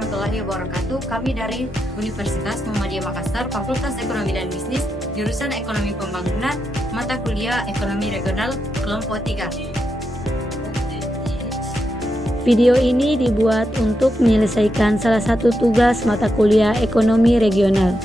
warahmatullahi wabarakatuh. Kami dari Universitas Muhammadiyah Makassar, Fakultas Ekonomi dan Bisnis, jurusan Ekonomi Pembangunan, mata kuliah Ekonomi Regional, kelompok 3. Video ini dibuat untuk menyelesaikan salah satu tugas mata kuliah Ekonomi Regional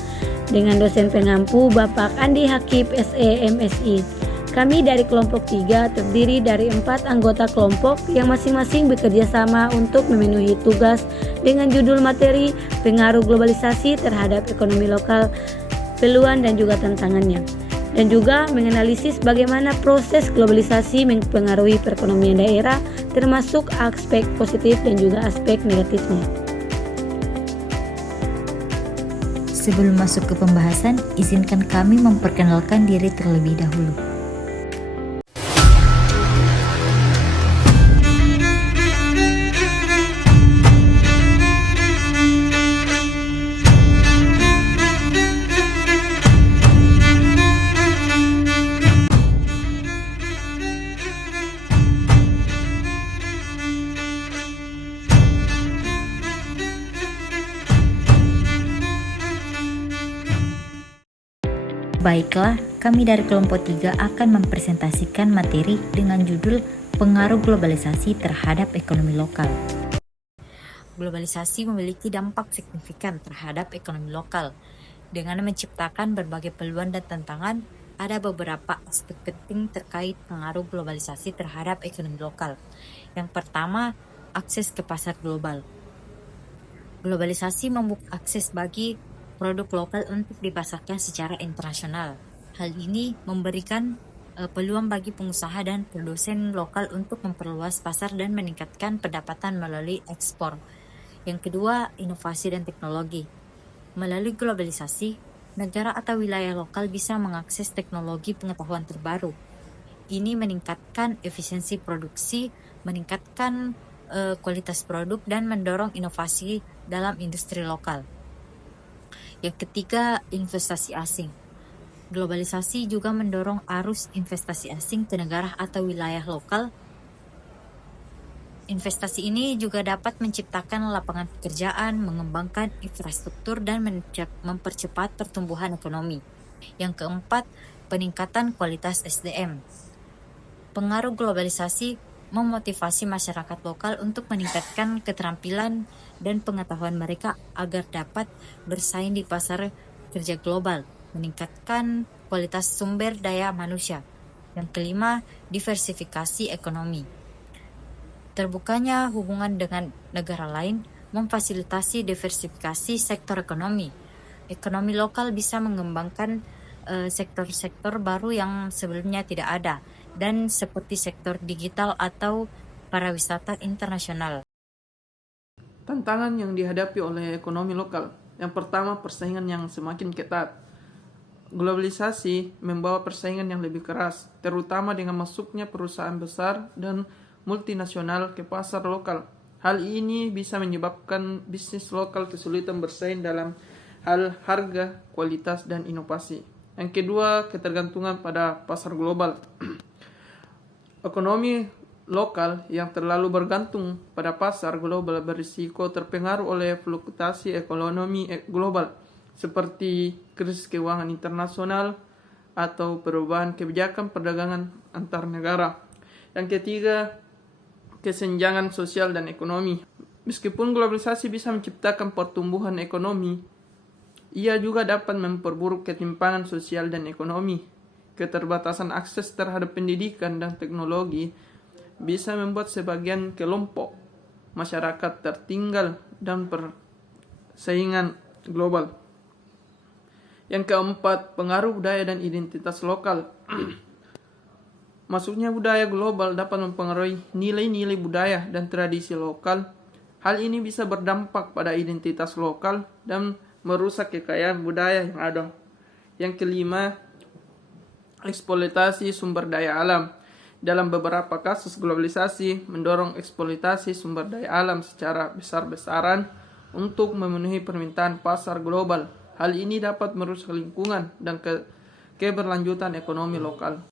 dengan dosen pengampu Bapak Andi Hakib SE MSI. Kami dari kelompok 3 terdiri dari 4 anggota kelompok yang masing-masing bekerja sama untuk memenuhi tugas dengan judul materi pengaruh globalisasi terhadap ekonomi lokal, peluang dan juga tantangannya, dan juga menganalisis bagaimana proses globalisasi mempengaruhi perekonomian daerah termasuk aspek positif dan juga aspek negatifnya. Sebelum masuk ke pembahasan, izinkan kami memperkenalkan diri terlebih dahulu. Baiklah, kami dari kelompok 3 akan mempresentasikan materi dengan judul Pengaruh Globalisasi Terhadap Ekonomi Lokal. Globalisasi memiliki dampak signifikan terhadap ekonomi lokal. Dengan menciptakan berbagai peluang dan tantangan, ada beberapa aspek penting terkait pengaruh globalisasi terhadap ekonomi lokal. Yang pertama, akses ke pasar global. Globalisasi membuka akses bagi produk lokal untuk dipasarkan secara internasional. Hal ini memberikan peluang bagi pengusaha dan produsen lokal untuk memperluas pasar dan meningkatkan pendapatan melalui ekspor. Yang kedua, inovasi dan teknologi. Melalui globalisasi, negara atau wilayah lokal bisa mengakses teknologi pengetahuan terbaru. Ini meningkatkan efisiensi produksi, meningkatkan kualitas produk, dan mendorong inovasi dalam industri lokal. Yang ketiga, investasi asing. Globalisasi juga mendorong arus investasi asing ke negara atau wilayah lokal. Investasi ini juga dapat menciptakan lapangan pekerjaan, mengembangkan infrastruktur, dan mempercepat pertumbuhan ekonomi. Yang keempat, peningkatan kualitas SDM. Pengaruh globalisasi memotivasi masyarakat lokal untuk meningkatkan keterampilan dan pengetahuan mereka agar dapat bersaing di pasar kerja global, meningkatkan kualitas sumber daya manusia. Yang kelima, diversifikasi ekonomi. Terbukanya hubungan dengan negara lain memfasilitasi diversifikasi sektor ekonomi. Ekonomi lokal bisa mengembangkan sektor-sektor baru yang sebelumnya tidak ada, dan seperti sektor digital atau pariwisata internasional. Tantangan yang dihadapi oleh ekonomi lokal. Yang pertama, persaingan yang semakin ketat. Globalisasi membawa persaingan yang lebih keras, terutama dengan masuknya perusahaan besar dan multinasional ke pasar lokal. Hal ini bisa menyebabkan bisnis lokal kesulitan bersaing dalam hal harga, kualitas, dan inovasi. Yang kedua, ketergantungan pada pasar global. Ekonomi lokal yang terlalu bergantung pada pasar global berisiko terpengaruh oleh fluktuasi ekonomi global seperti krisis keuangan internasional atau perubahan kebijakan perdagangan antar negara. Yang ketiga, kesenjangan sosial dan ekonomi. Meskipun globalisasi bisa menciptakan pertumbuhan ekonomi, ia juga dapat memperburuk ketimpangan sosial dan ekonomi. Keterbatasan akses terhadap pendidikan dan teknologi bisa membuat sebagian kelompok masyarakat tertinggal dan persaingan global. Yang keempat, pengaruh budaya dan identitas lokal. Masuknya budaya global dapat mempengaruhi nilai-nilai budaya dan tradisi lokal. Hal ini bisa berdampak pada identitas lokal dan merusak kekayaan budaya yang ada. Yang kelima, eksploitasi sumber daya alam. Dalam beberapa kasus, globalisasi mendorong eksploitasi sumber daya alam secara besar-besaran untuk memenuhi permintaan pasar global. Hal ini dapat merusak lingkungan dan keberlanjutan ekonomi lokal.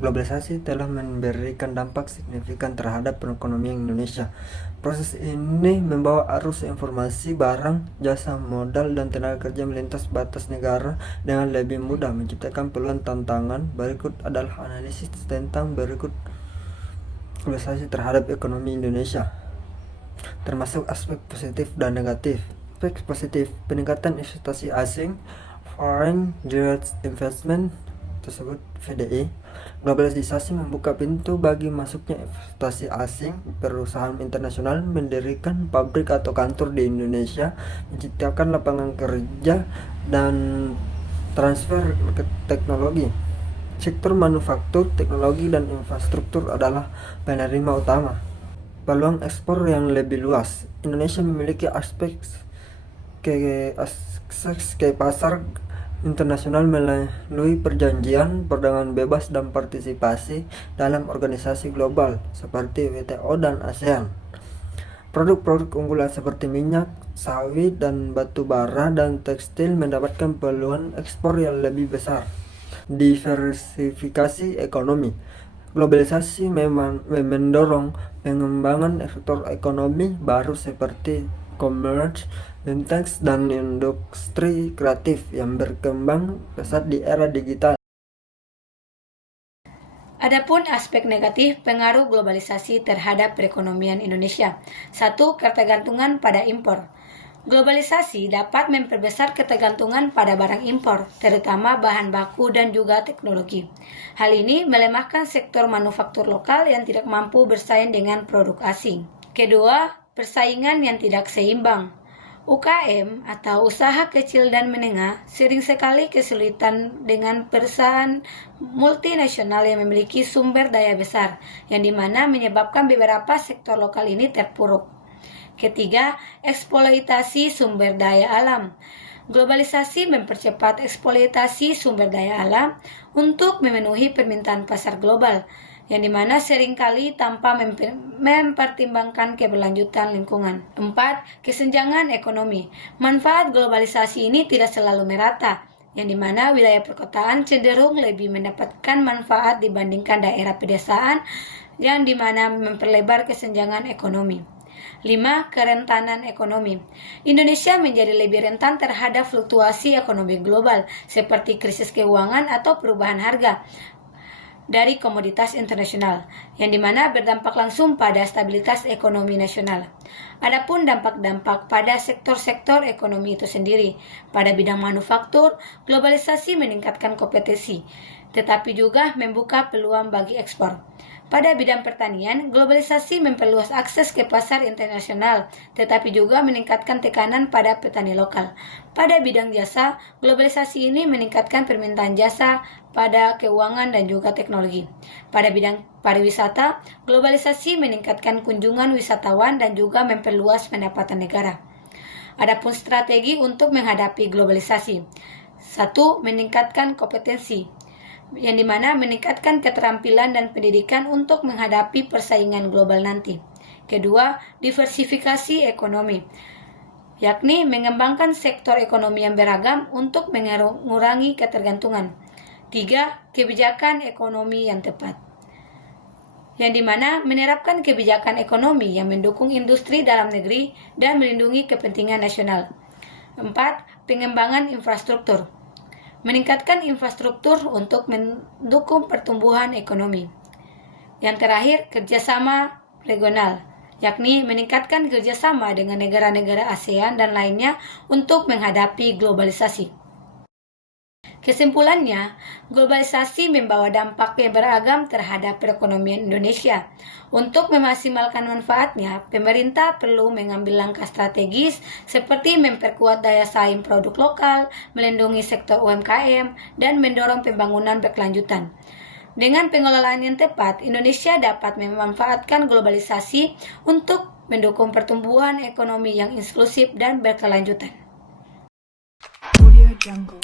Globalisasi telah memberikan dampak signifikan terhadap perekonomian Indonesia. Proses ini membawa arus informasi, barang, jasa, modal, dan tenaga kerja melintas batas negara dengan lebih mudah, menciptakan peluang tantangan. Berikut adalah analisis tentang globalisasi terhadap ekonomi Indonesia, termasuk aspek positif dan negatif. Aspek positif, peningkatan investasi asing, foreign direct investment tersebut FDI. Globalisasi membuka pintu bagi masuknya investasi asing. Perusahaan internasional mendirikan pabrik atau kantor di Indonesia, menciptakan lapangan kerja dan transfer ke teknologi. Sektor manufaktur, teknologi, dan infrastruktur adalah penerima utama. Peluang ekspor yang lebih luas. Indonesia memiliki akses ke pasar internasional melalui perjanjian perdagangan bebas dan partisipasi dalam organisasi global seperti WTO dan ASEAN. Produk-produk unggulan seperti minyak, sawit, dan batu bara dan tekstil mendapatkan peluang ekspor yang lebih besar. Diversifikasi ekonomi. Globalisasi memang mendorong pengembangan sektor ekonomi baru seperti commerce, fintech, dan industri kreatif yang berkembang pesat di era digital. Adapun aspek negatif pengaruh globalisasi terhadap perekonomian Indonesia. 1. Ketergantungan pada impor. Globalisasi dapat memperbesar ketergantungan pada barang impor, terutama bahan baku dan juga teknologi. Hal ini melemahkan sektor manufaktur lokal yang tidak mampu bersaing dengan produk asing. Kedua, persaingan yang tidak seimbang. UKM atau usaha kecil dan menengah sering sekali kesulitan dengan perusahaan multinasional yang memiliki sumber daya besar, yang dimana menyebabkan beberapa sektor lokal ini terpuruk. Ketiga, eksploitasi sumber daya alam. Globalisasi mempercepat eksploitasi sumber daya alam untuk memenuhi permintaan pasar global, yang dimana seringkali tanpa mempertimbangkan keberlanjutan lingkungan. 4. Kesenjangan ekonomi. Manfaat globalisasi ini tidak selalu merata, yang dimana wilayah perkotaan cenderung lebih mendapatkan manfaat dibandingkan daerah pedesaan, yang dimana memperlebar kesenjangan ekonomi. 5. Kerentanan ekonomi. Indonesia menjadi lebih rentan terhadap fluktuasi ekonomi global, seperti krisis keuangan atau perubahan harga dari komoditas internasional, yang dimana berdampak langsung pada stabilitas ekonomi nasional. Adapun dampak-dampak pada sektor-sektor ekonomi itu sendiri, pada bidang manufaktur, globalisasi meningkatkan kompetensi, tetapi juga membuka peluang bagi ekspor. Pada bidang pertanian, globalisasi memperluas akses ke pasar internasional, tetapi juga meningkatkan tekanan pada petani lokal. Pada bidang jasa, globalisasi ini meningkatkan permintaan jasa pada keuangan dan juga teknologi. Pada bidang pariwisata, globalisasi meningkatkan kunjungan wisatawan dan juga memperluas pendapatan negara. Adapun strategi untuk menghadapi globalisasi. 1. Meningkatkan kompetensi, yang dimana meningkatkan keterampilan dan pendidikan untuk menghadapi persaingan global nanti. Kedua, diversifikasi ekonomi, yakni mengembangkan sektor ekonomi yang beragam untuk mengurangi ketergantungan. 3. Kebijakan ekonomi yang tepat, yang dimana menerapkan kebijakan ekonomi yang mendukung industri dalam negeri dan melindungi kepentingan nasional. 4. Pengembangan infrastruktur, meningkatkan infrastruktur untuk mendukung pertumbuhan ekonomi. Yang terakhir, kerjasama regional, yakni meningkatkan kerjasama dengan negara-negara ASEAN dan lainnya untuk menghadapi globalisasi. Kesimpulannya, globalisasi membawa dampak yang beragam terhadap perekonomian Indonesia. Untuk memaksimalkan manfaatnya, pemerintah perlu mengambil langkah strategis seperti memperkuat daya saing produk lokal, melindungi sektor UMKM, dan mendorong pembangunan berkelanjutan. Dengan pengelolaan yang tepat, Indonesia dapat memanfaatkan globalisasi untuk mendukung pertumbuhan ekonomi yang inklusif dan berkelanjutan. Audio Jungle.